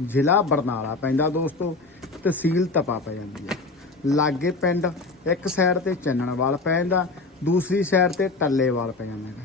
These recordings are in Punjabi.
ਜ਼ਿਲ੍ਹਾ ਬਰਨਾਲਾ ਪੈਂਦਾ ਦੋਸਤੋ ਤਹਿਸੀਲ ਤਪਾ ਪੈ ਜਾਂਦੀ ਹੈ। ਲਾਗੇ ਪਿੰਡ, ਇੱਕ ਸਾਈਡ ਤੇ ਚੰਨਣਵਾਲ ਪੈ ਜਾਂਦਾ, ਦੂਸਰੀ ਸਾਈਡ ਤੇ ਟੱਲੇਵਾਲ ਪੈ ਜਾਂਦਾ ਹੈਗਾ।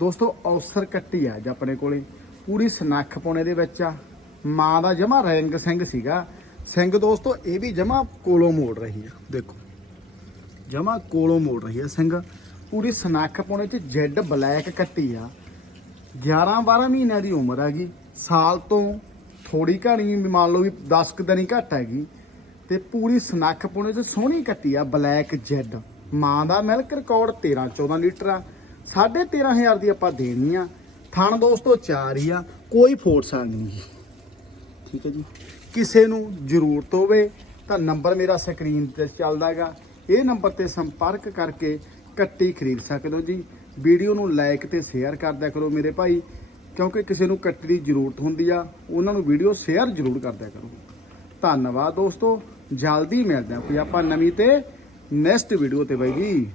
ਦੋਸਤੋ, ਔਸਰ ਕੱਟੀ ਆ ਅੱਜ ਆਪਣੇ ਕੋਲੇ। ਪੂਰੀ ਸਨੱਖ ਪਾਉਣੇ ਦੇ ਵਿੱਚ ਆ। ਮਾਂ ਦਾ ਜਮਾ ਰੰਗ ਸਿੰਘ ਸੀਗਾ। ਸਿੰਘ ਦੋਸਤੋ, ਇਹ ਵੀ ਜਮਾ ਕੋਲੋਂ ਮੋੜ ਰਹੀ ਆ। ਦੇਖੋ, ਜਮਾ ਕੋਲੋਂ ਮੋੜ ਰਹੀ ਆ ਸਿੰਘ। ਪੂਰੀ ਸਨੱਖ ਪਾਉਣੇ ਚ ਜੈਡ ਬਲੈਕ ਕੱਟੀ ਆ। 11 12 ਮਹੀਨਿਆਂ ਦੀ ਉਮਰ ਹੈਗੀ। ਸਾਲ ਤੋਂ ਥੋੜੀ ਘਣੀ ਵੀ ਮੰਨ ਲਓ ਵੀ 10 ਕੁ ਦਿਨ ਹੀ ਘੱਟ ਹੈਗੀ ਤੇ ਪੂਰੀ ਸਨੱਖ ਪੁਣੇ ਤੇ ਸੋਹਣੀ ਕੱਟੀ ਆ ਬਲੈਕ ਜੈਡ ਮਾਂ ਦਾ ਮਿਲਕ ਰਿਕਾਰਡ 13 14 ਲੀਟਰ ਆ। 13500 ਦੀ ਆਪਾਂ ਦੇਣੀ ਆ। ਥਣ ਦੋਸਤੋ ਚਾਰ ਹੀ ਆ, ਕੋਈ ਫੋਟ ਸੰਗ ਨਹੀਂ ਜੀ। ਠੀਕ ਹੈ ਜੀ। ਕਿਸੇ ਨੂੰ ਜ਼ਰੂਰਤ ਹੋਵੇ ਤਾਂ ਨੰਬਰ ਮੇਰਾ ਸਕਰੀਨ ਤੇ ਚੱਲਦਾ ਹੈਗਾ। ਇਹ ਨੰਬਰ ਤੇ ਸੰਪਰਕ ਕਰਕੇ ਕੱਟੀ ਖਰੀਦ ਸਕਦੇ ਹੋ ਜੀ। ਵੀਡੀਓ ਨੂੰ ਲਾਈਕ ਤੇ ਸ਼ੇਅਰ ਕਰਦਿਆ ਕਰੋ ਮੇਰੇ ਭਾਈ। ਕਿਉਂਕਿ ਕਿਸੇ ਨੂੰ ਕੱਟ ਦੀ ਜ਼ਰੂਰਤ ਹੁੰਦੀ ਆ, ਉਹਨਾਂ ਨੂੰ ਵੀਡੀਓ ਸ਼ੇਅਰ ਜ਼ਰੂਰ ਕਰਦਿਆ ਕਰੋ। ਧੰਨਵਾਦ ਦੋਸਤੋ, ਜਲਦੀ ਮਿਲਦੇ ਹਾਂ ਕੋਈ ਆਪਾਂ ਨਵੀਂ ਤੇ ਨੈਕਸਟ ਵੀਡੀਓ ਤੇ ਬਾਈ ਜੀ।